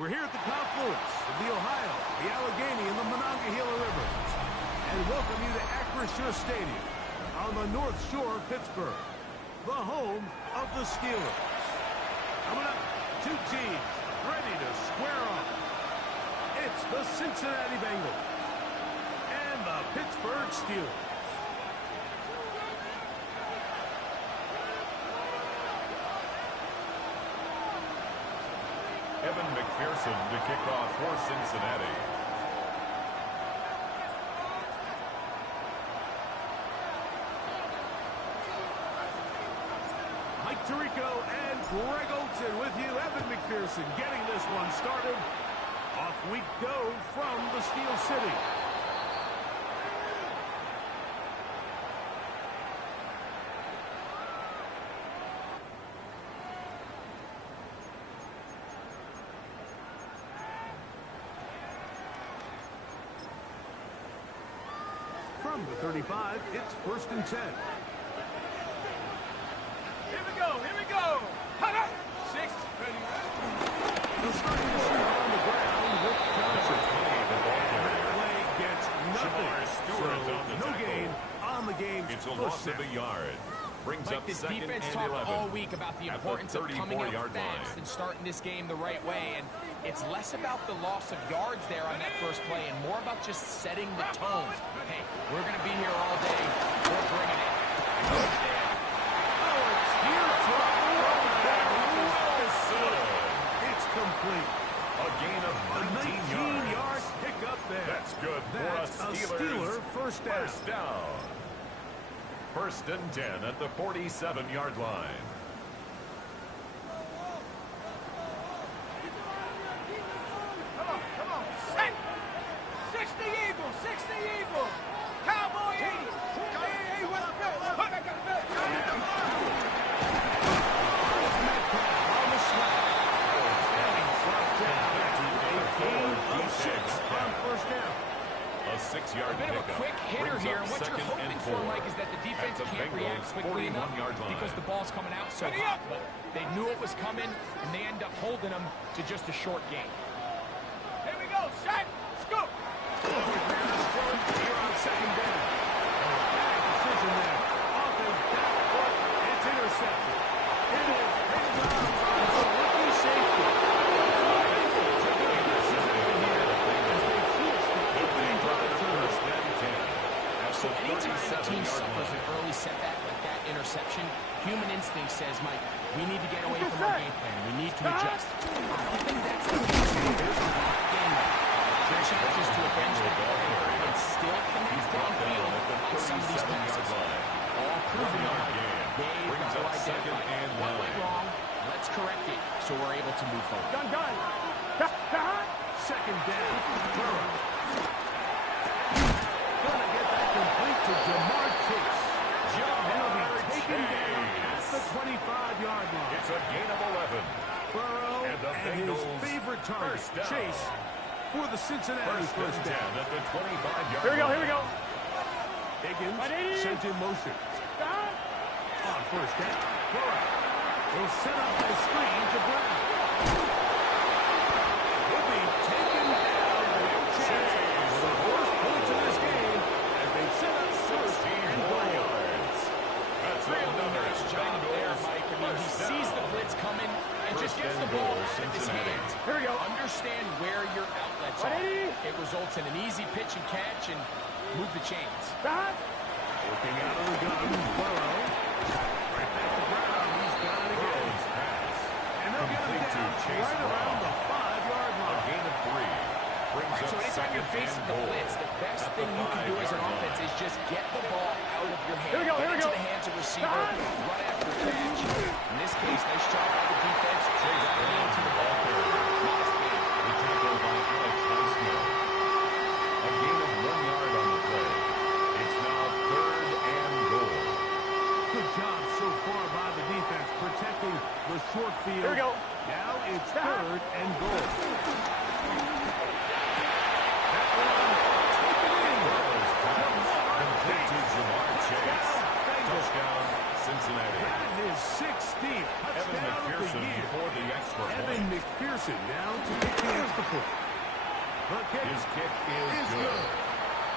We're here at the confluence of the Ohio, the Allegheny, and the Monongahela Rivers, and welcome you to Acrisure Stadium on the North Shore of Pittsburgh, the home of the Steelers. Coming up, two teams ready to square off. It's the Cincinnati Bengals and the Pittsburgh Steelers. Evan McPherson to kick off for Cincinnati. Mike Tirico and Greg Olsen with you. Evan McPherson getting this one started. Off we go from the Steel City. From the 35, it's 1st and 10. Here we go, here we go. Six, ready. The starting receiver on the ground with Johnson. Play gets nothing. So no gain on the game. It's a loss of a yard. Brings Mike, up this second defense and talked 11. all week about the importance of coming out fast and starting this game the right way. And it's less about the loss of yards there on that first play and more about just setting the tone. Hey, we're going to be here all day. We're bringing it. It's complete. A gain of 19 yards pick up there. That's good That's for a a Steeler first down. First down. 1st and 10 at the 47-yard line. Come on. Set. 60 Eagles, 60 Eagles. Cowboy Eagles. Hey, what up, On the slap. Gain of 6 on first down. A 6-yard A bit of a pickup. quick hitter Brings here. up And what you're second hoping and for, 4. Mike, is that the defense At the can't react Bengals' quickly enough 41-yard line. because the ball's coming out so hot. But they knew it was coming, and they end up holding them to just a short gain. Here we go, set. Scoop. Here on second down. Bad decision there. Offense back foot. It's intercepted. It is picked up by the rookie safety. So anytime a team suffers an early setback like that interception, human instinct says, Mike, we need to get away from our game plan. We need to adjust. I don't think that's the case. There's a lot of game left. Their chances to avenge the ball and still connect downfield on some of these passes. All proven now. They've got to identify what went wrong. Let's correct it so we're able to move forward. Done. Second down. Burrow. Gonna get that complete to Jamar Chase. And he'll be taken down at the 25-yard line. It's a gain of 11. Burrow And the and his Bengals favorite target, first down. Chase, for the Cincinnati first and 10 down. at the 25-yard Here we line. go. Higgins 180. sent in motion. On first down, Burrow will set up the screen to Brown. He'll be taken down with Chase for the first points of this game as they set up first and goal. That's Really another nice job there, Mike. I mean, he sees the blitz coming and just gets the ball out of his hands. Here we go. Understand where your outlets are. It results in an easy pitch and catch and move the chains. Working out of the gun, Burrow. Right back to Brown. He's got it again. And they'll get him down right around the 5-yard A line. gain of 3. Brings So up anytime you're second facing and the goal. blitz, the best At thing the you can do as an 5-yard offense line. is just get the ball out of your hand. Here we go. Get into the hands of receiver, run after catch. In this case, nice job by the defense. Right into the ball. Nice big. The tackle by Alex Highsmith. A gain of 1 yard on the play. It's now 3rd and goal. Good job so far by the defense protecting the short field. Here we go. Now it's 3rd and goal. Complete to Jamar Chase. Touchdown, Cincinnati. That is his 16th Evan touchdown of the McPherson year. for the extra Evan point. McPherson now to kick is good.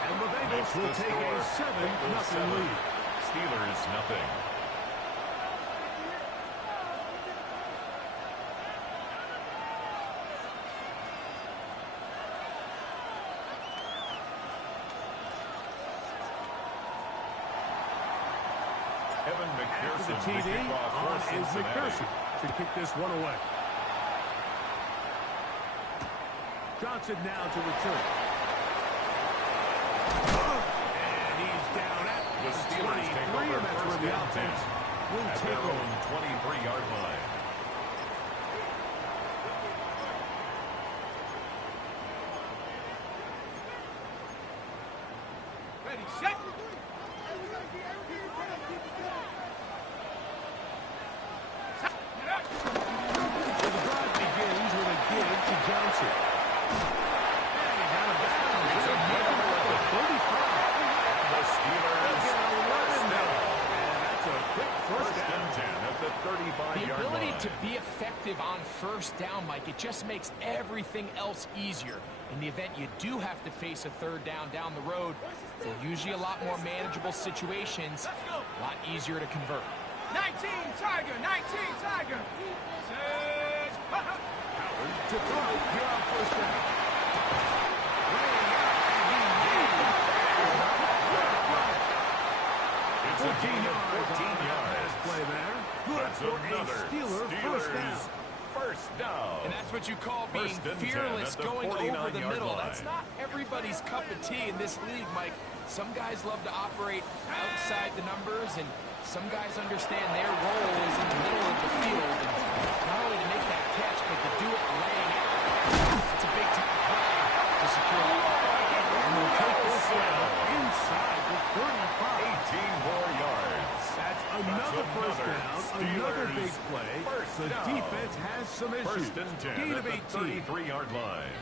And the Bengals Makes will the take score a 7-0 Bengals 7, lead. Steelers nothing. Evan After the McPherson, TD, the kickoff on for is Cincinnati. McPherson to kick this one away. Johnson now to return. And he's down at The Steelers take 23, over and that's where first the and 10 offense will at take their over. own 23-yard line. Ready, set. So the drive begins with a give to Johnson. And he's out of bounds. It's a middle at the 35. The Steelers First down. And that's a quick first first down. and 10 at the The 35-yard ability line. to be effective on first down, Mike, it just makes everything else easier. In the event you do have to face a third down the road, they're usually a lot more manageable situations, a lot easier to convert. 19 Tiger, 19 Tiger. Set. Howard to throw here on first down. Laying out, and he It's a gain of 14 Pass yards. play there. Good That's for another a Steeler first down. first down. And that's what you call being First and 10 fearless, at the going over the 49-yard middle. line. That's not everybody's cup of tea in this league, Mike. Some guys love to operate outside the numbers, and some guys understand their role is in the middle of the field. And not only to make that catch, but to do it laying out. It's a big-time play to secure the ball. And they'll take this down inside the 35. 18 more yards. That's another first down, another Steelers big play. first The down. defense has some issues. First and 10 Gain at of the 18. 33-yard line.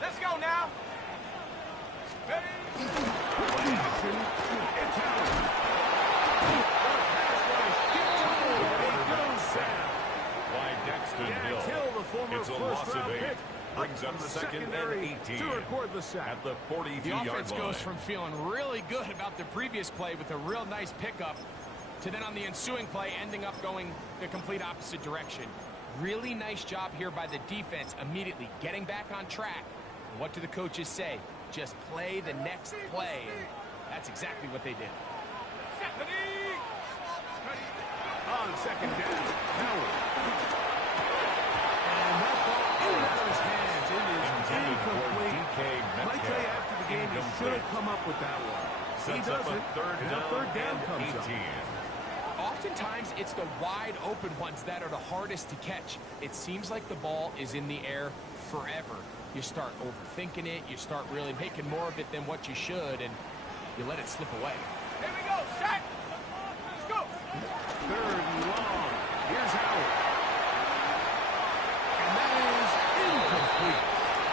Let's go now. Ready. Play action. It's Howard. The pass rush gets him, and he goes down. By Daxton Hill. Hill, the former It's a loss of first-round 8. pick. Brings up from second and secondary 18 to record the sack. at the The 43-yard offense line. goes from feeling really good about the previous play with a real nice pickup to then on the ensuing play ending up going the complete opposite direction. Really nice job here by the defense immediately getting back on track. And what do the coaches say? Just play the next play. And that's exactly what they did. Ready. On second down, Howard. And that ball in and out of his hands. It is Intended for incomplete. DK Metcalf. Might tell you after the game, he should have come up with that one. He Sets up a doesn't, third and down, that third down and comes 18. up. Oftentimes, it's the wide open ones that are the hardest to catch. It seems like the ball is in the air forever. You start overthinking it. You start really making more of it than what you should, and you let it slip away. Here we go. Set. Let's go. Third and long. Here's Howard. And that is incomplete.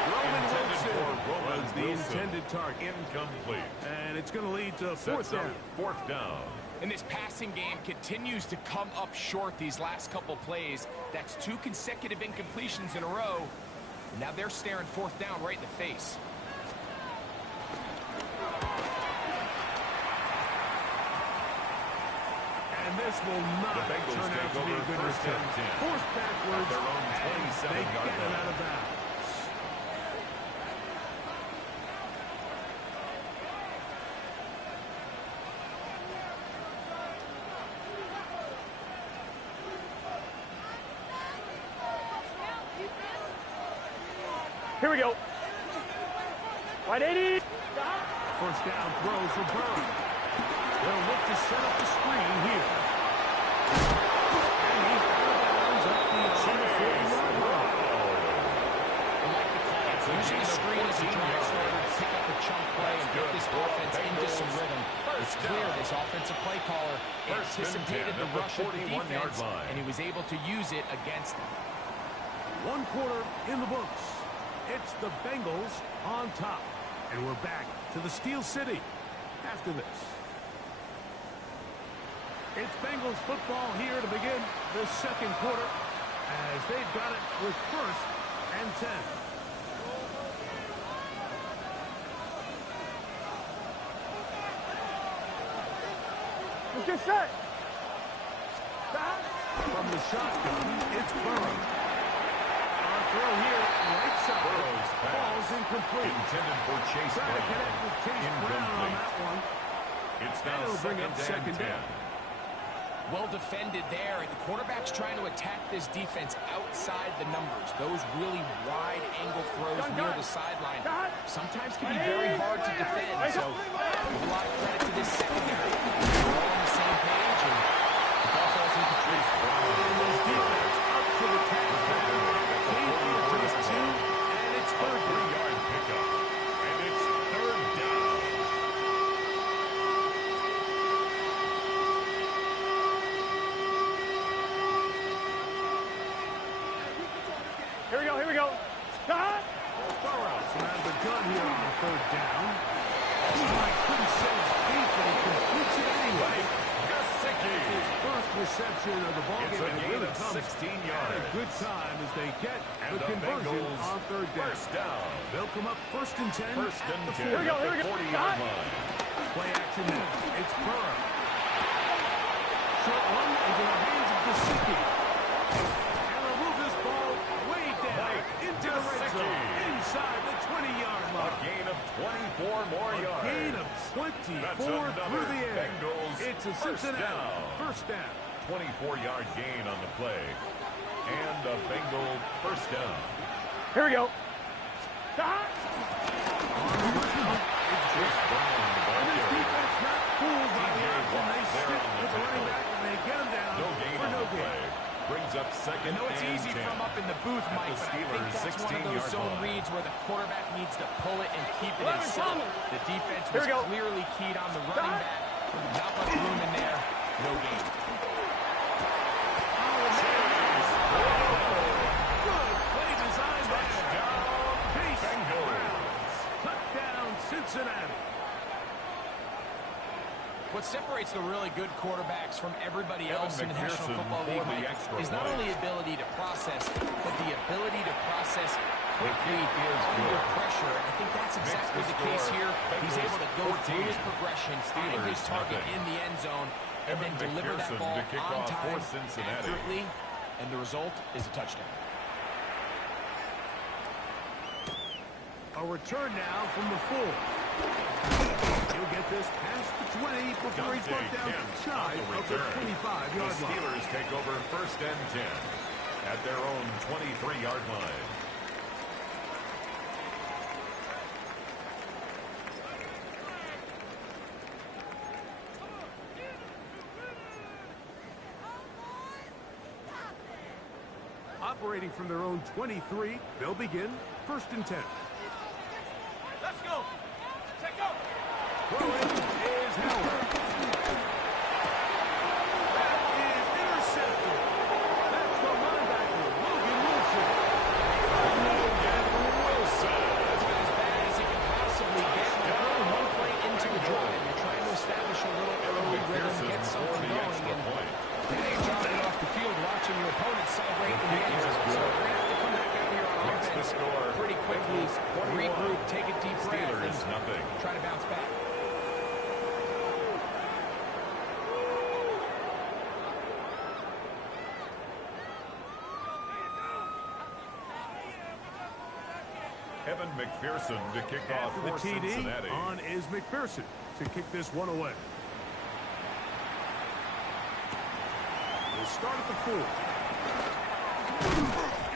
Roman Wilson was the intended target. Incomplete. And it's going to lead to fourth Sets up down. fourth down. And this passing game continues to come up short these last couple plays. That's 2 consecutive incompletions in a row. Now they're staring fourth down right in the face. And this will not The Bengals turn out take to be a over good first return. and 10. Forced backwards, At their own and 27-yard they get it line. out of bounds. Here we go. 180. First down throw for Burrow. They'll look to set up the screen here. And he's out of bounds up the 40-yard line. I like the call. Using the screen as a drive starter to pick up a chunk play and get this offense into some rhythm. It's clear this offensive play caller anticipated the rush of the defense, and he was able to use it against them. 1 quarter in the books. It's the Bengals on top. And we're back to the Steel City after this. It's Bengals football here to begin the second quarter. as they've got it with 1st and 10. Let's get set. From the shotgun, it's Burrow. On throw here, right side. Burrow's pass. Ball's incomplete. Intended for Chase Trying to Brown. connect with Chase Brown on that one. It's And now it'll bring up second and 10. down. Well defended there. The quarterback's trying to attack this defense outside the numbers. Those really wide angle throws near the sideline sometimes can be very hard to defend. So a lot of credit to this secondary. We're all on the same page, and the ball falls into Chase Brown. And this defense up to the task now. Maybe just 2, and it's A 3-yard pickup. And it's 3rd down. Here we go, here we go. Burrows has the gun here on 3rd down. I couldn't set his feet, but he completes it anyway. His first reception of the ball It's game, a and it gain really of comes 16 at a yards. good time as they get And the the conversion Bengals on 3rd down. first down. They'll come up 1st and 10 First at and the 10 Here we go, at here we the go. 40-yard line. Play action now. It's Burrow. Short one into the hands of Gesicki. And they'll move this ball way down into the red zone. Inside the 20-yard A line. gain of 24 more A yards. gain of That's 24 another through the air. Bengals It's a first Cincinnati down. first down. 24-yard gain on the play. And a Bengal first down. Here we go. Chase Brown, the ball And this carrier. defense not fooled by the TJ option. They Watt there stick on the with the running tackle. back and they get him down No gain for on no the gain. play. Brings up second I know it's and easy 10. from up in the booth, Mike, the but I think Steelers' that's one of those 16-yard zone line. reads where the quarterback needs to pull it and keep it in 11 sight. coming. The defense Here was we go. clearly keyed on the running back. Not much room in there. No gain. Good play design there. Touchdown, Chase Bengals. Brown. Touchdown, Cincinnati. What separates the really good quarterbacks from everybody Evan else in the National McPherson Football for League, the Mike, extra is not point. only ability to process, but the ability to process quickly kick is under good. pressure. And I think that's Makes exactly the the case score. here. He's Bengals able to go 14. through his progression, find Steelers his target nothing. in the end zone, and Evan then deliver that McPherson ball to kick on off for time, Cincinnati. accurately, and the result is a touchdown. A return now from the 4. He'll get this past the 20 before he's brought down shy of the 25-yard The line. Steelers take over first and 10 at their own 23-yard line. Operating from their own 23, they'll begin 1st and 10. Let's go. Take go. Throwing is Howard. That is intercepted. That's the linebacker, Logan Wilson. That's about as bad as it can possibly get. They're throwing one play into the drive. They're trying to establish a little early rhythm, get something going, and they ain't dropping off the field watching your opponent celebrate in the end zone. So we're going to have to come back out here on Makes the offense score pretty quickly, regroup, take a deep breath, Steelers and nothing. try to bounce back. Evan McPherson to kick off After the for TD, Cincinnati. on is McPherson to kick this one away. We'll start at the 4.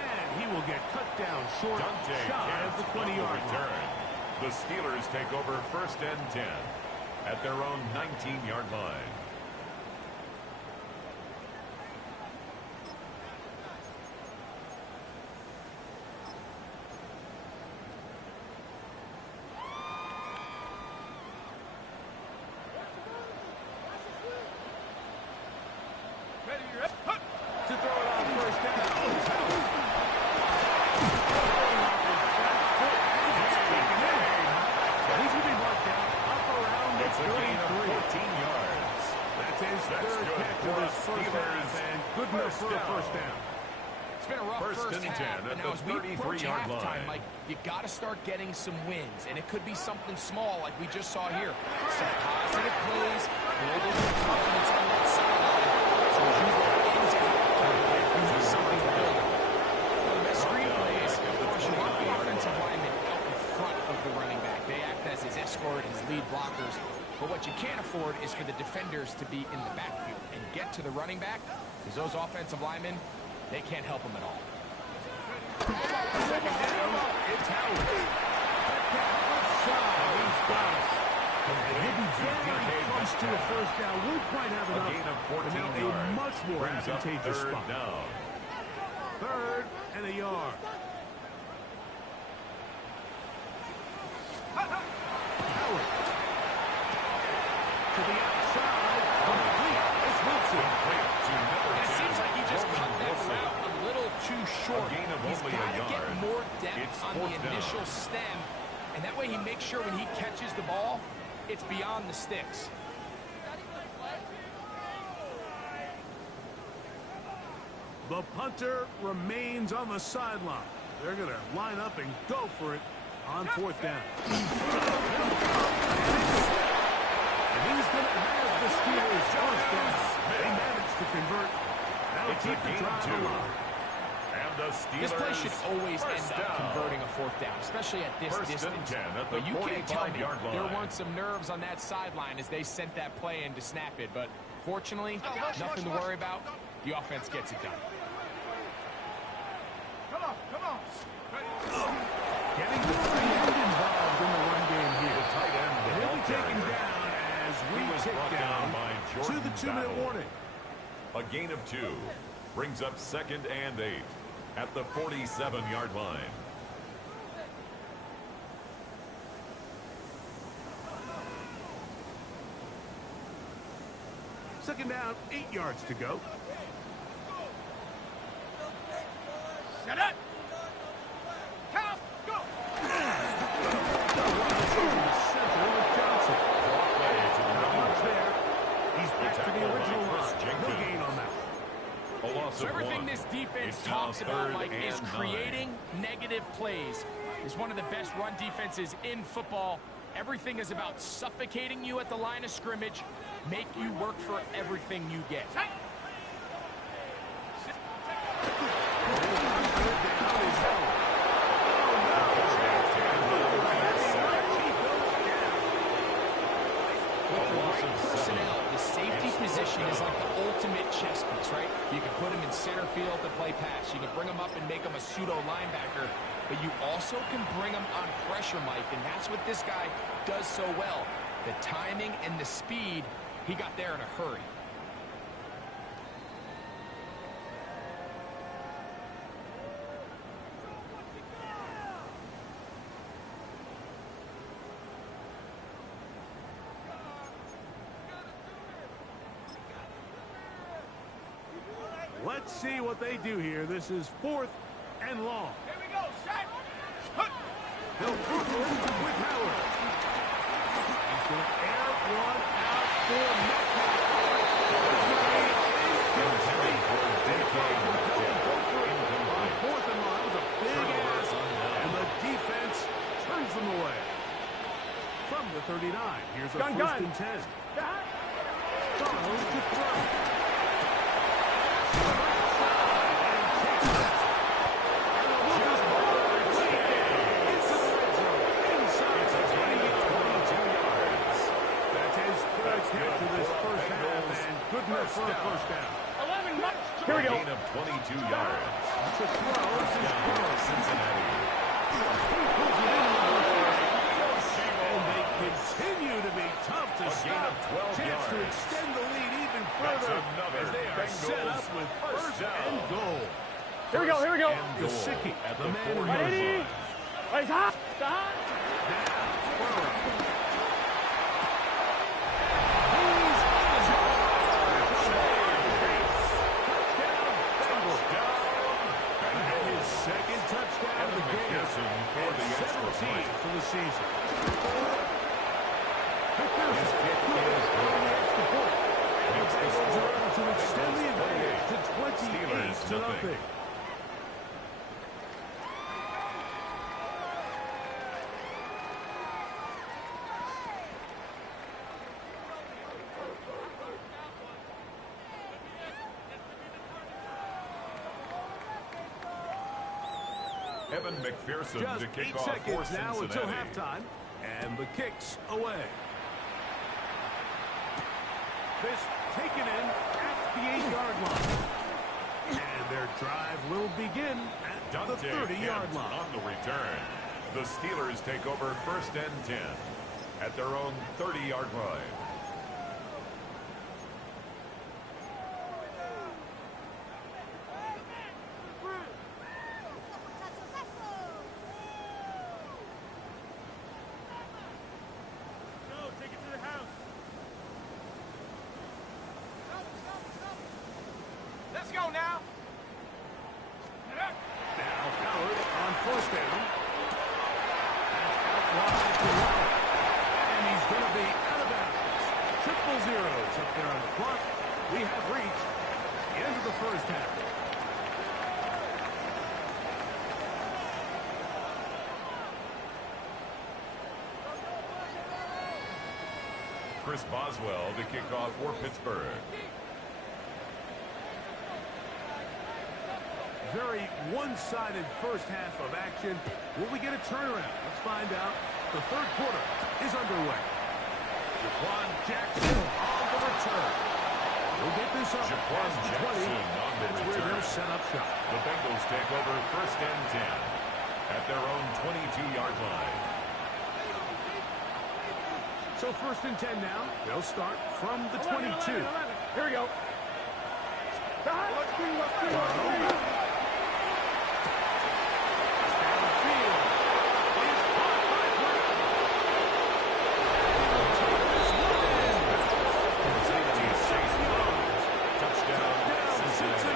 And he will get cut down short, Dante shy of the Kemp on 20-yard line. return. The Steelers take over first and 10 at their own 19-yard line. Ready, you ready? Hup. To throw it on 1st down. Is Howard. It's taken in. He's going to be marked out up around the It's a gain of 33. 14 yards. at Now, the as we approach 33-yard halftime, line. Mike, you got to start getting some wins, and it could be something small like we just saw here. Some positive plays, building your confidence on that sideline. So as you go into halftime, you have something to build on. Well, the best screen plays, of course, you want the offensive lineman out in front of the running back. They act as his escort, his lead blockers. But what you can't afford is for the defenders to be in the backfield and get to the running back, because those offensive linemen, they can't help him at all. Second down, it's Howard. He's got us. And he'll be very close to a first down. Won't quite have A enough. gain of 14 But now yards. a much more Brings up advantageous third spot. down. 3rd and a yard. Howard. To the outside. Complete. It's Wilson. And it seems like he just cut that route a little too short. A gain of He's only a got to get yard. more depth It's on the fourth down. initial stem, and that way he makes sure when he catches the ball, it's beyond the sticks. The punter remains on the sideline. They're going to line up and go for it on 4th down. And he's going to have the Steelers first down. They managed to convert. That'll It's keep a the gain drive 2. alive. And the Steelers This play should always end first up down. converting a 4th down, especially at this First and distance. 10 at the But you can't tell me 45-yard line. there weren't some nerves on that sideline as they sent that play in to snap it. But fortunately, nothing to worry about. The offense gets it done. Come on, come on. Getting the tight end involved in the run game here. The tight end, the He'll ball be taken carrier. down as He we was tick brought down down by to Jordan the 2-minute Battle. warning. A gain of 2 brings up 2nd and 8 at the 47-yard line. Second down, 8 yards to go. Set up. Count. Go. Center with Johnson. Play to the Not running much back. there. He's back to the tackled by original Chris line. Jenkins. No gain on that. A loss So of everything 1. this defense It's now talks about, 3rd Mike, is and 9. creating negative plays. Is one of the best run defenses in football. Everything is about suffocating you at the line of scrimmage, make you work for everything you get. Personnel, the safety position is like the ultimate chess piece, right? You can put him in center field to play pass. You can bring him up and make him a pseudo linebacker, but you also can bring him on pressure, Mike, and that's what this guy does so well. The timing and the speed, he got there in a hurry. Let's see what they do here. This is 4th and long. Here we go. Set. He'll throw with Howard. He's going to air one out for Metcalf. It's going to be incomplete. On 4th and long, it was a big ass, and the defense turns them away. From the 39, here's a Gun, 1st gun. and 10. Throws to throw. Good enough for a first down. 11 marks. Here we go. Gain of 22 yards. To throw First is down for Cincinnati. He pulls it in on the first. And they continue to be tough to A gain stop. of 12 Chance to yards. extend the lead even That's further another as they are set Bengals up with first first down. and goal. Here we go, here we go. And goal Gesicki, at the the man in 40-yard Ready? line. Wait, hot. Stop. Now, Burrow. Second touchdown of the game. For the extra 17 point. for the season. His kick is good. Makes the Bengals score. are able to extend the advantage to 28 Steelers to nothing. nothing. Evan McPherson Just to kick 8 off for seconds now Cincinnati. until halftime, and the kick's away. This taken in at the 8-yard line. And their drive will begin at the 30-yard line. On the return, the Steelers take over 1st and 10 at their own 30-yard line. Let's go now. Now Howard on 1st down. That's out wide to Waller. And he's going to be out of bounds. 0-0 up there on the clock. We have reached the end of the 1st half. Chris Boswell to kick off for Pittsburgh. Very one-sided 1st half of action. Will we get a turnaround? Let's find out. The 3rd quarter is underway. Jaquan Jackson on the return. We'll get this up Jaquan past the 20. Jackson on the That's where return. they'll set up shop. The Bengals take over 1st and 10 at their own 22-yard line. So 1st and 10 now. They'll start from the 22. Here we go. Burrow. Downfield. Is caught by Brown. Touchdown, Cincinnati.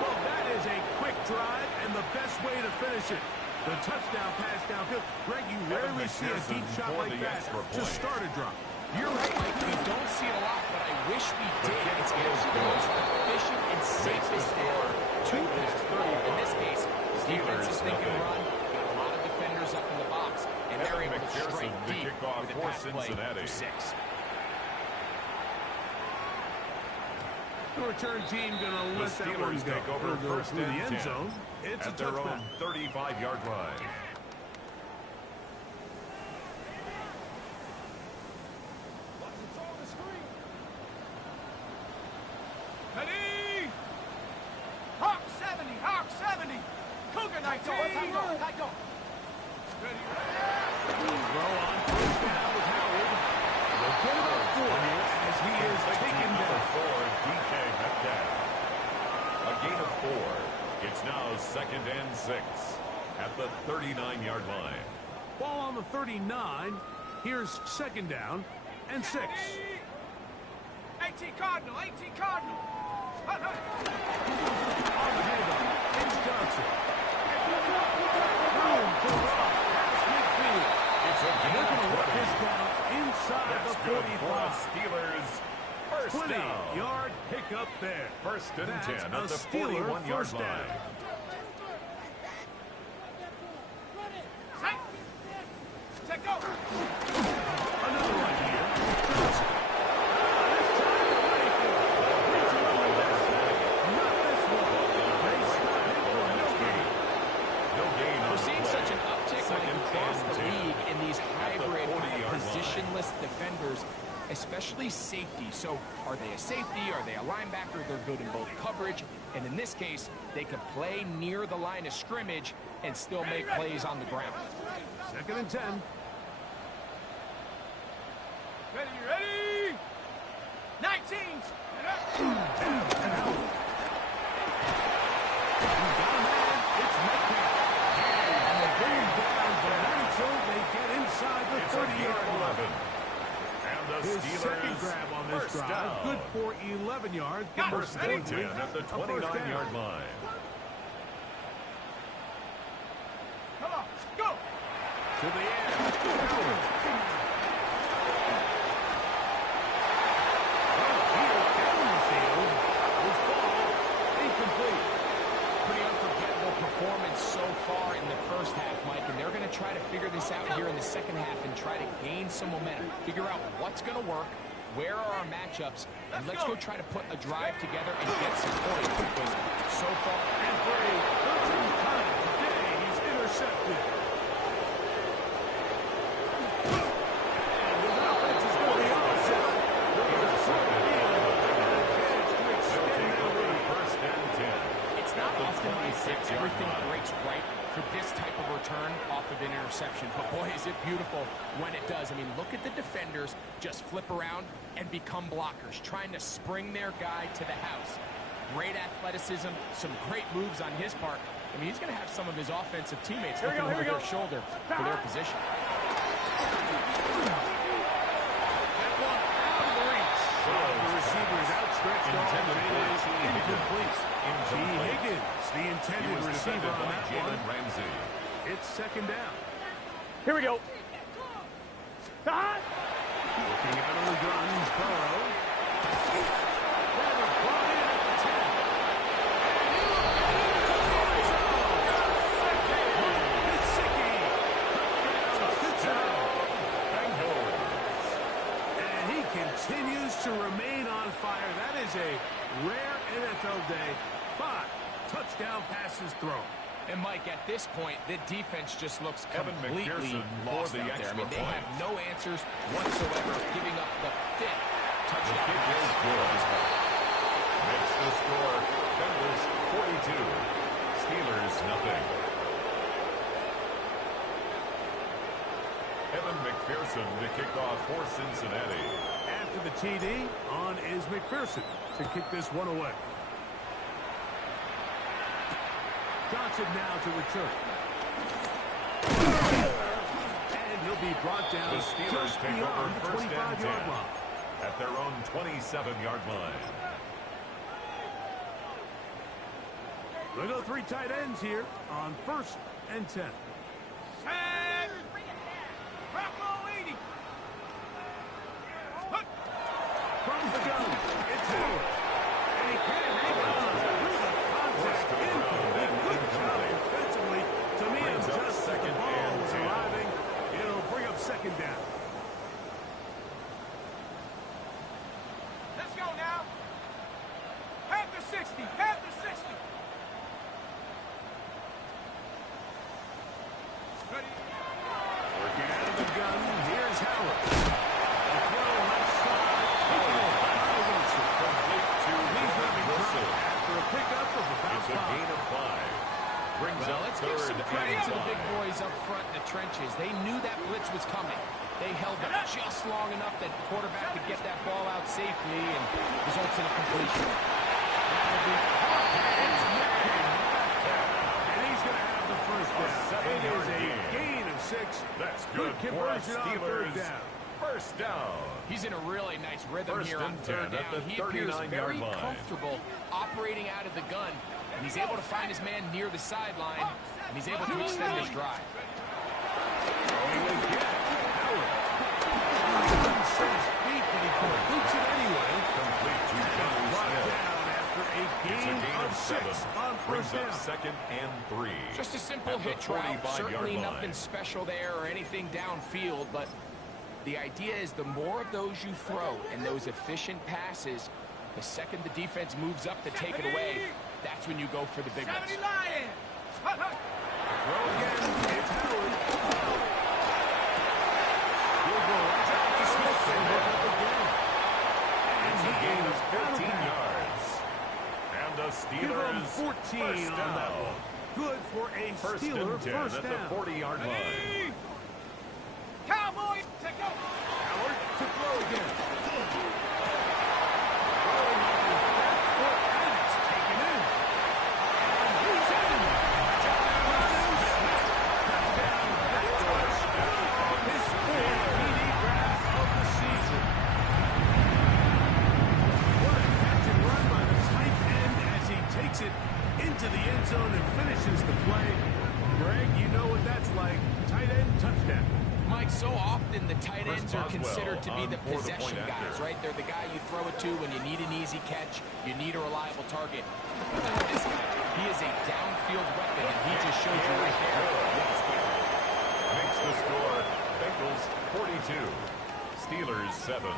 Well, that is a quick drive and the best way to finish it. The touchdown pass downfield. Greg, you rarely see a deep shot like that to start a drive. You're right, Mike. We don't see it a lot, but I wish we did. It's actually the most efficient and safest way to pass the ball. In this case, the defense is thinking run, got a lot of defenders up in the box, and they're able to strike deep with a pass play for 6. The return team going to The let that one Steelers go. take over It'll go 1st through the and end 10 zone. It's a at their touchback. own 35-yard line. Ready? Hawk 70, Hawk 70. Cougar 19. Tight go. Ready? Throw on 1st down with Howard. They'll get about 4 here as he is taken down. DK Metcalf. A gain of 4. It's now 2nd and 6 at the 39-yard line. Ball on the 39. Here's 2nd down and 6. 18 Cardinal, 18 Cardinal. On the handoff, Ace Johnson. Room to Ross past midfield. It's a And gain they're going to of work 20. this down inside That's the good for 45. Steelers. First down. 20-yard pickup there. 1st and That's 10 a at the Steeler 41-yard 1st down. line. Check go. Another one here. Johnson. This time they're ready for it. Returning this. Not this one. They stop him for no gain. No gain on We're the seeing play. such an uptick like, Second across and the 10 league in these at the hybrid 40-yard line. positionless defenders, especially safety. So are they a safety? Are they a linebacker? They're good in both coverage. And in this case, they can play near the line of scrimmage and still make plays on the ground. 2nd and 10. Ready? 19. He's got a man. It's Metcalf. And they bring him down for until they get inside the It's a gain 30-yard of line. 11. And the His Steelers 2nd grab on this first drive. down. Good for 11 yards. Give them 1st and 10 at the a first 29-yard down. line. Come on, go. To the air. Howard. Here down the field. Will fall. Incomplete. Pretty unforgettable performance so far in the first half, Mike, and they're going to try to figure this out here in the second half and try to gain some momentum, figure out what's going to work, where are our matchups, and let's go try to put a drive together and get some points, because so often might say 26-yard everything line. breaks right for this type of return off of an interception. But boy, is it beautiful when it does. I mean, look at the defenders just flip around and become blockers, trying to spring their guy to the house. Great athleticism, some great moves on his part. I mean, he's going to have some of his offensive teammates looking over their shoulder for their position. That one out of the reach. The receiver is outstretched arms. It is incomplete. T. Higgins, the intended receiver on that one. Ramsey. It's second down. Here we go. Stop. Looking out of the guns, Burrow. That was brought in at the 10. Gesicki. Sits out. And he continues to remain on fire. That is a rare NFL day. 5 touchdown passes thrown. And Mike, at this point, the defense just looks Evan completely McPherson lost for the out there. I mean, extra they point. have no answers whatsoever, giving up the 5th touchdown kick pass is good. as well. Makes the score. Bengals 42. Steelers nothing. Evan McPherson to kick off for Cincinnati. After the TD, on is McPherson to kick this one away. Johnson now to return. And he'll be brought down The Steelers just take over beyond the first and 25-yard 10 line. at their own 27-yard line. They go 3 tight ends here on 1st and 10. Set. Rocco 80. Look. From the gun, it's Howard. And he can't hang on through the contact. Incomplete. Good job defensively. To me, Brings it's up just as the second ball and was 10. arriving. It'll bring up second down. Let's go now. Half the 60. Half the 60. Ready. Working out of the gun, here's Howard. A throw left side. Complete to He's running Wilson. after a pickup of about It's a 5. gain of 5. Brings Well, up let's give some third credit and to the big 5. boys up front in the trenches. They knew that blitz was coming. They held it just long enough that the quarterback could get that ball out safely and results in a completion. And he's going to have the first down. It is a gain of 6. That's good for us conversion on third Steelers. down. First down. He's in a really nice rhythm First here on and 3rd 10 at down. the He appears 39-yard very line. comfortable operating out of the gun, and he's able to find his man near the sideline, and he's able to extend his drive. Completes it anyway. Complete to Johnny Brought Smith. down after a It's a gain gain of 6 on Brings first up down. second and 3. Just a simple At the hitch route, 45-yard certainly line. nothing special there or anything downfield, but the idea is the more of those you throw and those efficient passes, the second the defense moves up to take it away, that's when you go for the big ones. 70 Lions. Hut, hut. Throw again. It's Howard. He'll go right out to Smith. And look up again. And It's he a gain of is out 15 bounds. yards. And the Give him Steelers 14 first on down. that one. Good for a First Steeler and 10 first at down. the 40-yard line. Ready. Cowboys. Take go. Howard to throw again. Throwing on his back foot, and it's taken in. And he's in. Jonathan Smith. Touchdown, Bengals. His 4th TD grab of the season. What a catch and run by the tight end as he takes it into the end zone and finishes the play. Greg, you know what that's like. Tight end touchdown. Mike, so often the tight Chris ends are Boswell considered to be on the for the possession point guys, after. right? They're the guy you throw it to when you need an easy catch, you need a reliable target. But not this guy. He is a downfield weapon, and he just showed you right there what he's capable of. Makes the score. Bengals 42. Steelers 7.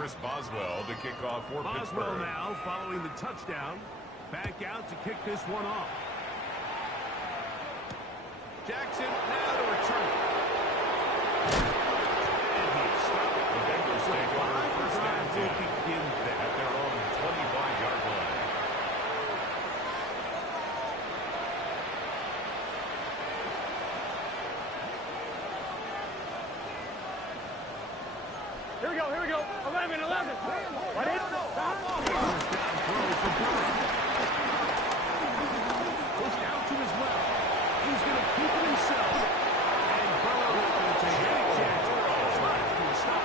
Chris Boswell to kick off for Boswell Pittsburgh. now following the touchdown. Back out to kick this one off. Jackson now to return. And he's stopped. The Bengals take over first and 10 will begin there. at their own 25-yard line. Here we go, here we go. 11, 11. What is First down throw for Burrow. Pushed out to his left. He's going to keep it himself. And Burrow going to take any chance. Slide to a stop.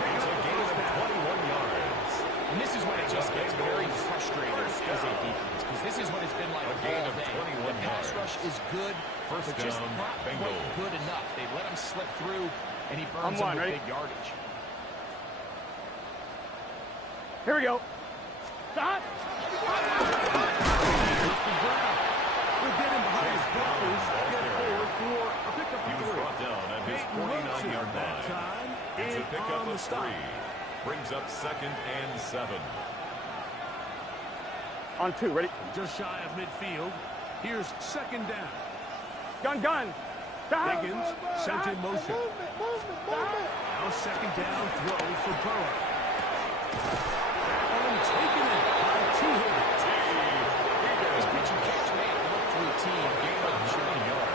It's a gain of 21 yards. And this is when it just gets very frustrating as a defense, because this is what it's been like A all gain of day. 21 The pass yards. rush is good, First but just down, not quite Bengals. good enough. They let him slip through, and he burns On them one, with ready? big yardage. Here we go. Stop. We'll get him behind his blockers. Get forward for a pickup He of was 3. brought down at his Peyton Wilson 49-yard that line. time. It's a In pickup on the of stop. 3. Brings up second and 7. On 2, ready? Just shy of midfield. Here's second down. Gun, gun. Stop. Higgins sent in motion. Now second down throw for Burrow. That one taken in by T. Higgins. This pitch and catch man look through a team.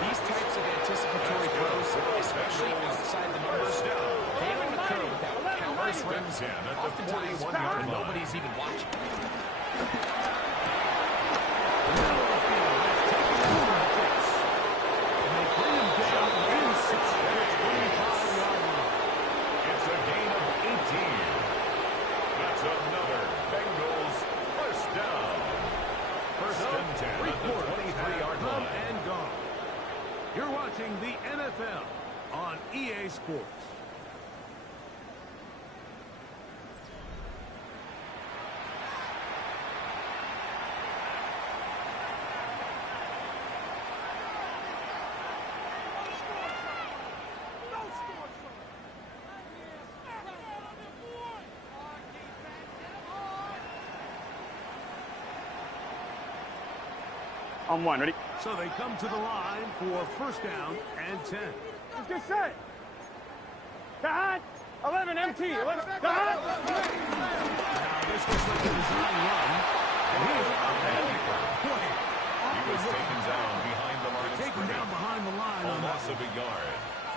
These types of anticipatory throws, especially outside the numbers, they don't occur without countless reps. At the Oftentimes, 41-yard when line. nobody's even watching. And they bring him down inside the 25-yard line. It's a gain of 18. That's another Bengals first down. First and 10 at the 23-yard Come line. and gone. You're watching the NFL on EA Sports. On 1, ready? So they come to the line for first down and 10. Let's get set. Stop. 11, MT. 11. Stop. Now this looks like a design run. And he's out there. Boy, He was taken down behind the line of taken scrimmage. down behind the line A on loss that. of a yard.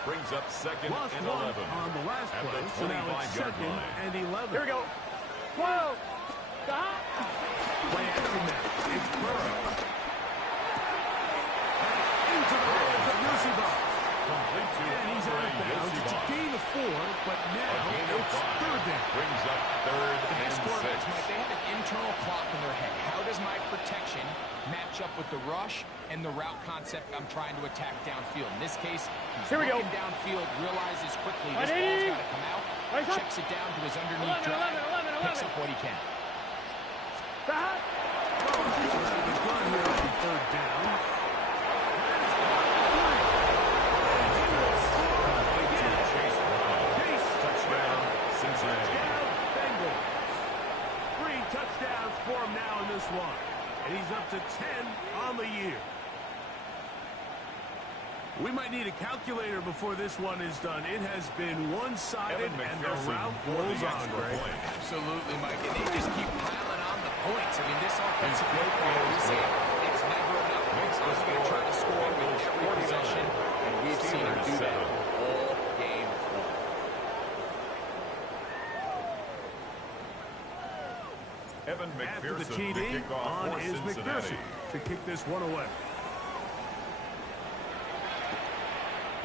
Brings up second Lost and one 11. on the last At the play, so now it's 25-yard second line. and 11. Here we go. 12. Stop. Play action now. It's Burrow. Into the hands of Yoshiba. Complete to And he's out of bounds. It's a Yoshiba. gain of 4, but A now gain of it's 5. third down. Brings up third The and best quarterbacks, Mike, 6. they have an internal clock in their head. How does my protection match up with the rush and the route concept I'm trying to attack downfield? In this case, he's Here we go. looking downfield, realizes quickly this Ready? ball's got to come out, Ready, set. checks it down to his underneath 11, drive, 11, 11, picks 11. up what he can. Stop. Run here on third down. Chase Brown. Chase. Touchdown, Cincinnati. Touchdown, Bengals. 3 touchdowns for him now in this one. And he's up to 10 on the year. We might need a calculator before this one is done. It has been one-sided, Evan and the McPherson route for the rolls on, extra Greg. point. Absolutely, Mike, and they just keep piling on the points. I mean, this offensive His play, kick is it's good. never enough. Makes the I'm going to try to score. score with Bengals every 49. possession, and we've seen him do that all game long. Evan After the McPherson to TD, kick off on for is Cincinnati. McPherson to kick this one away.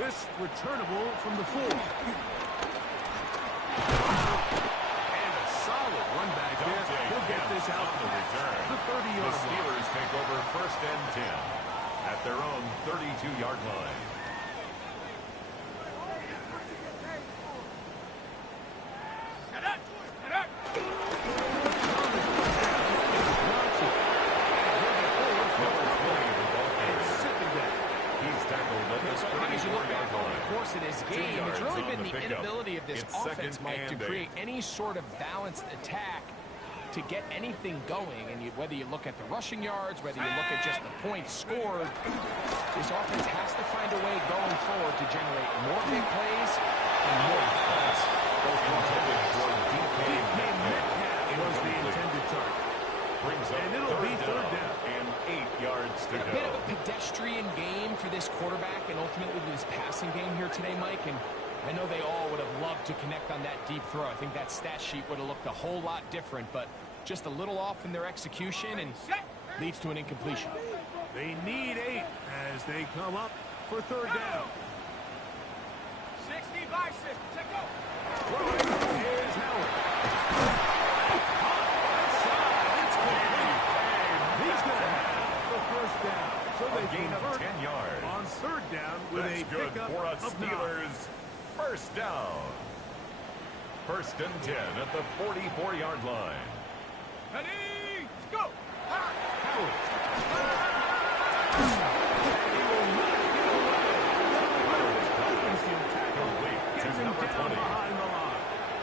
This returnable from the 4. And a solid run back there. He'll get this out on the return. the The 30-yard line. Steelers take over first and 10 at their own 32-yard line. It's second down. He's tackled at the So I think as you look back 34-yard over the line. course course of this game, it's really been the inability of this offense, Mike, to create any sort of balanced attack to get anything going. And whether you look at the rushing yards, whether you look at just the points scored, this offense has to find a way going forward to generate more big plays and more points. It was the intended target. And it'll be third down. And 8 yards to go. A bit of a pedestrian game for this quarterback and ultimately this passing game here today, Mike. And I know they all would have loved to connect on that deep throw. I think that stat sheet would have looked a whole lot different, but just a little off in their execution and leads to an incompletion. They need 8 as they come up for third down. 60 by 6. Check go. Throwing is Howard. It's complete. He's going to have the first down. So they gain of convert 10 yards. on third down with That's a good pickup for us of 9. Steelers. First down. First and 10 at the 44-yard line. Ready, go. Howard. Complete to number 20.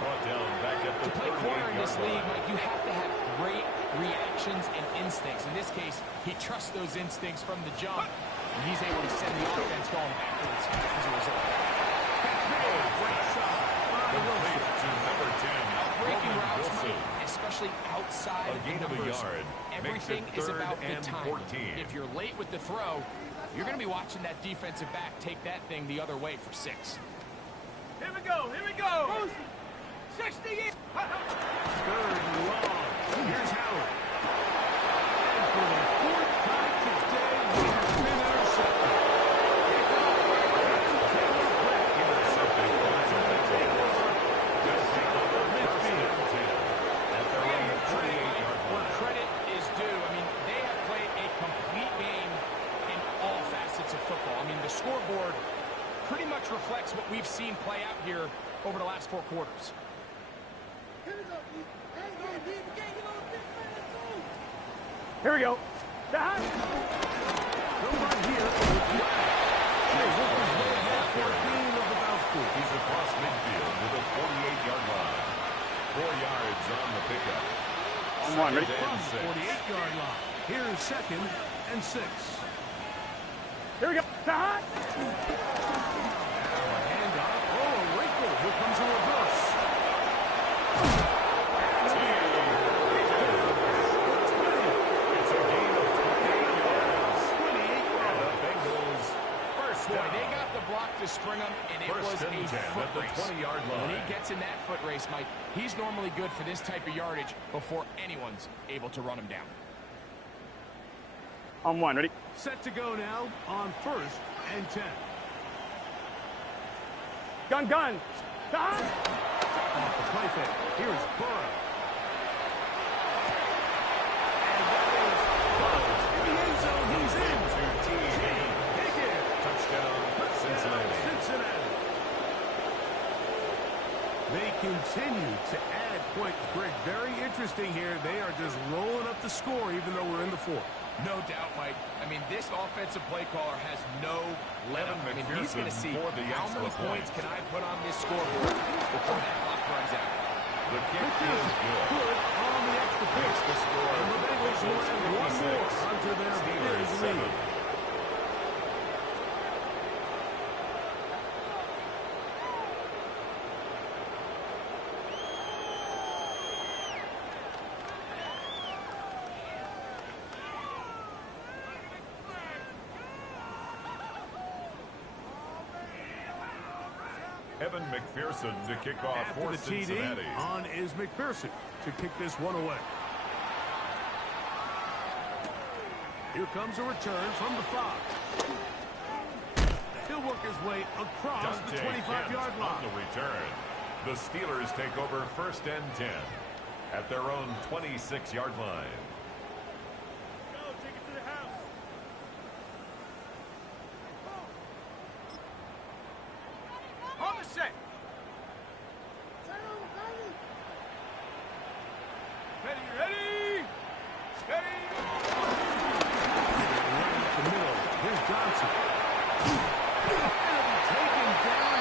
Brought down back at the To play corner in this 38-yard league, line. Mike, you have to have great reactions and instincts. In this case, he trusts those instincts from the jump, and he's able to send the offense going backwards as a result. Complete to number 10. Breaking Roman routes, Wilson. Mike, especially outside A of gain the of a numbers. yard. Everything Makes it is third about the and timing. 14. If you're late with the throw, you're going to be watching that defensive back take that thing the other way for 6. Here we go. Here we go. 60. Third and long. Here's Howard. And for the 4th time today, he has been intercepted. Intercepting. Just take over midfield. At their own 38-yard Where line. credit is due, I mean, they have played a complete game in all facets of football. I mean, the scoreboard pretty much reflects what we've seen play out here over the last 4 quarters. Here we go. No one here. He's working his way ahead for a gain of about 4. He's across midfield with a 48-yard line. 4 yards on the pickup. On one, ready? From the 48-yard line. Here's 2nd and 6. Here we go. Now a handoff. Oh, a wrinkle. Here comes a reverse. It's a gain of 28 yards. 28 And the Bengals first Boy, down. they got the block to spring him, and it was First a and 10 foot at the race. 20-yard When line. he gets in that foot race, Mike, he's normally good for this type of yardage before anyone's able to run him down. On one, ready? Set to go now on 1st and 10. Gun. Off the play fake. Here's Burrow. And that is Burrow in the end zone. He's in. Take it. Touchdown, Cincinnati. Cincinnati. They continue to add points. Greg, very interesting here. They are just rolling up the score even though we're in the 4th. No doubt, Mike. I mean, this offensive play caller has no let-up. I mean, he's going to see for the how many extra points point. can I put on this scoreboard before that clock runs out. The kick is good. Good on the extra point. Makes the score. And the Bengals will add one more onto their Steelers big 7. lead. Evan McPherson to kick off After for the TD, Cincinnati. on is McPherson to kick this one away. Here comes a return from the 5. He'll work his way across the Dante 25-yard Kent line. on the return. The Steelers take over 1st and 10 at their own 26-yard line. On the set. Ready. Steady. Right up the middle. Here's Johnson. And it'll be taken down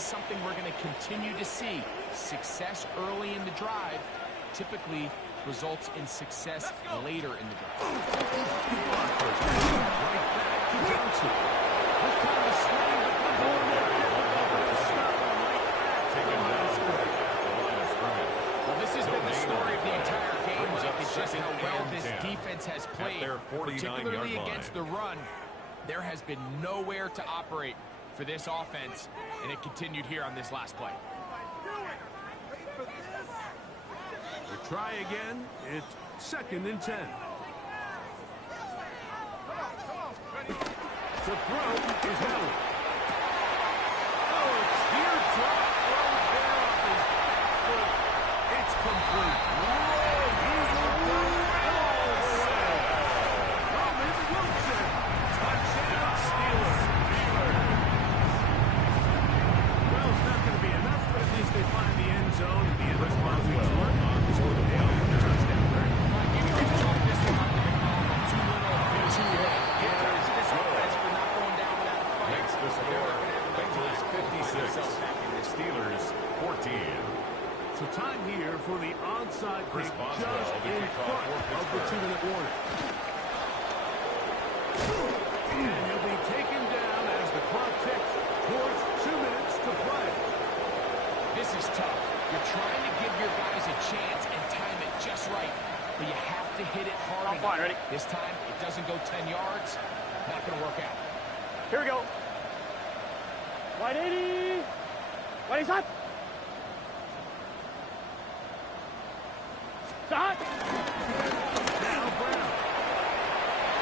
is something we're going to continue to see. Success early in the drive typically results in success later in the drive. Right back to Johnson. This kind of swing becomes a little more difficult to stop him right back. Taken down at the line of scrimmage. Well, this has been the story of the entire game, Mike. It's just how well this defense has played, particularly against the run. There has been nowhere to operate for this offense, and it continued here on this last play. We try again. It's 2nd and 10. The throw is held. Oh, it's teardrop right there off his back foot. It's complete. Whoa, he's Roman Wilson. Touchdown, Steelers. Well, it's not going to be enough, but at least they find the end zone at the end of the week's work. This will pay off for the touchdown. Maybe we can chalk this one up to the column of too little, too late. Give credit to this offense for not going down without a fight. Makes the score. Bengals 56. Steelers 14. So time here for the onside kick Response just well to in kick off front for of the 2-minute warning. And he'll be taken down as the clock ticks towards 2 minutes to play. This is tough. You're trying to give your guys a chance and time it just right, but you have to hit it hard enough. Ready? This time, it doesn't go 10 yards. Not going to work out. Here we go. Wide 80. Wide shot. Shot. Now Brown.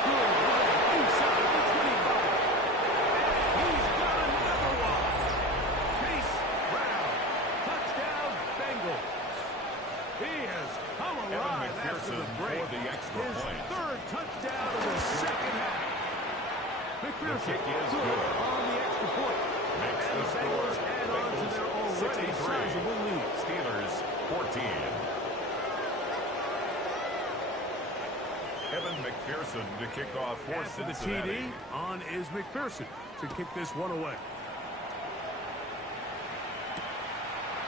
Good run inside the 25. He's got another one. Chase Brown. Touchdown, Bengals. He has come alive after the break. for the extra His point. 3rd touchdown of the 2nd half. McPherson kick is good good. on the extra point. Makes And the the score. Bengals add on to their already 63. sizable lead. Steelers 14. Evan McPherson to kick off for After the Cincinnati. TD, on is McPherson to kick this one away.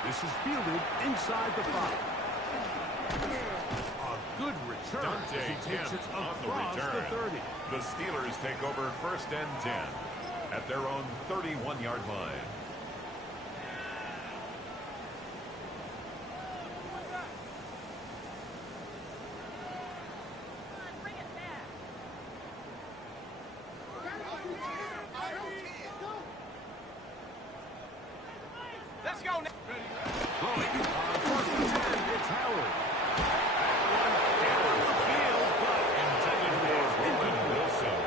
This is fielded inside the 5. A good return Dante as he takes Kemp it on the across return. the 30. The Steelers take over 1st and 10 at their own 31-yard line. Let's go now. Throwing on 1st and 10, it's Howard. That one down the field, but Intended for Roman Wilson.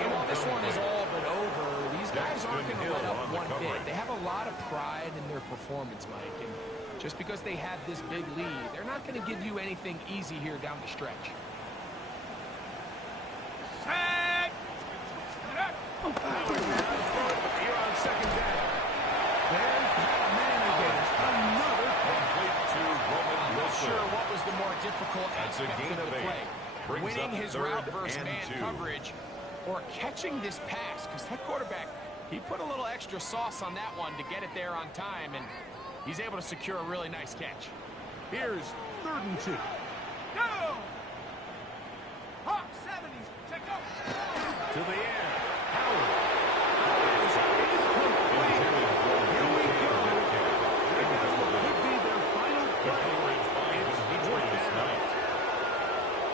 And while this one is all but over, these guys aren't going to let up on the one bit. coverage. They have a lot of pride in their performance, Mike. And just because they have this big lead, they're not going to give you anything easy here down the stretch. Tag. Howard now here on 2nd down. There's that man again. Another Complete to Roman I'm not Wilson. sure what was the more difficult That's a aspect gain of the of 8. play. Brings Winning up his 3rd route versus and man 2. coverage or catching this pass, because that quarterback, he put a little extra sauce on that one to get it there on time, and he's able to secure a really nice catch. Here's 3rd and 2. Go. Hawk 70s. Check out. To the air. Howard. Is incomplete. Here we go. And that's what could be their final play. It's 4th down.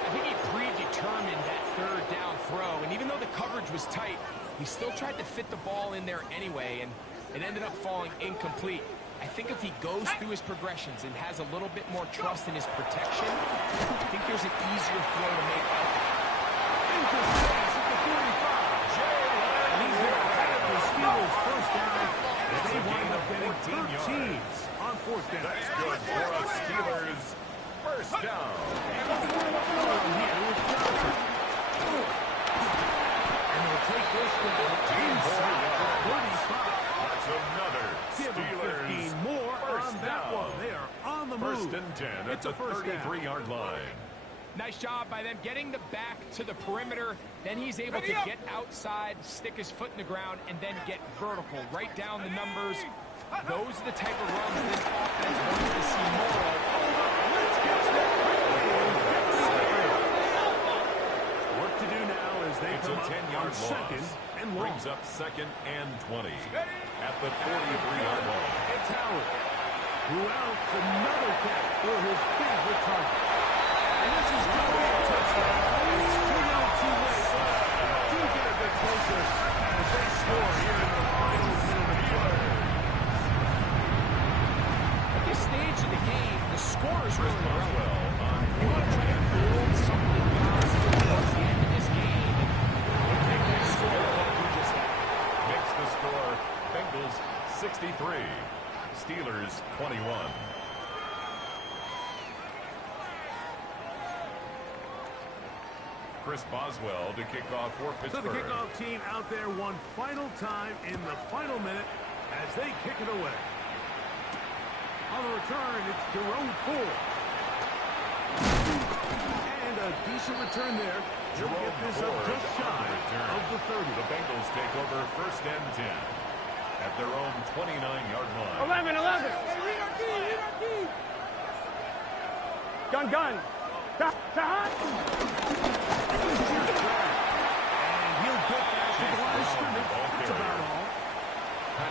I think he predetermined that 3rd down throw, and even though the coverage was tight, he still tried to fit the ball in there anyway, and it ended up falling incomplete. I think if he goes through his progressions and has a little bit more trust in his protection, I think there's an easier throw to make out there. Into space at the 45. And he's there ahead of the Steelers' 1st down as they wind up getting 13 on 4th down. That's good for a Steelers 1st down. Here with Johnson. And they'll take this down inside the 35. That's another Give them 15 Steelers more on first that down. one. They are on the move. 1st and 10 at It's a the first down. 33-yard line. Nice job by them getting the back to the perimeter. Then he's able to get outside, stick his foot in the ground, and then get vertical right down the numbers. Those are the type of runs this offense wants to see more of. Let's get that quickly. Work to do now as they It's come a up 10-yard on second loss. and long. Brings up 2nd and 20 at the 43-yard line. It's Howard, who outs another catch for his favorite target. And this is going to be a touchdown. It's too little too late. Do get a bit closer as they score here in the final minute of play. At this stage of the game, the score is really irrelevant. On You want to try to build something positive towards the end of this game. I think that score will do just that. Makes the score Bengals 63, Steelers 21. Chris Boswell to kick off for So Pittsburgh. the kickoff team out there one final time in the final minute as they kick it away. On the return, it's Jerome Ford. And a decent return there. He'll get this up Ford just on shy the return. of the 30. The Bengals take over 1st and 10 at their own 29-yard line. 11, 11. Read our D, read our D. Gun, gun. Tahan. And he'll get back to the line of scrimmage. That's about all.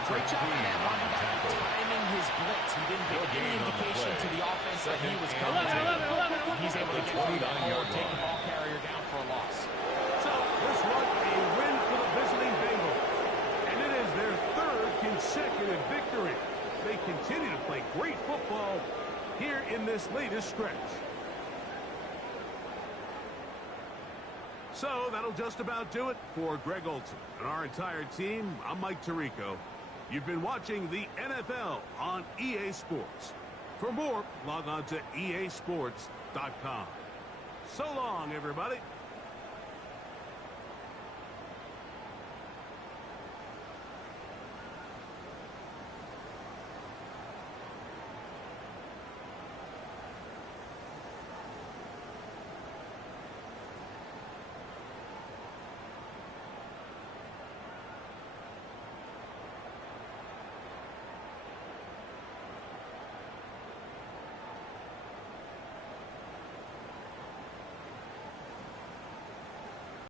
Great job on that running back, timing his blitz. He didn't give any indication to the offense that he was coming. 11. He's able to get through that hole, take the ball carrier down for a loss. So this one a win for the visiting Bengals. And it is their 3rd consecutive victory. They continue to play great football here in this latest stretch. So that'll just about do it for Greg Olson and our entire team. I'm Mike Tirico. You've been watching the NFL on EA Sports. For more, log on to easports.com. So long, everybody.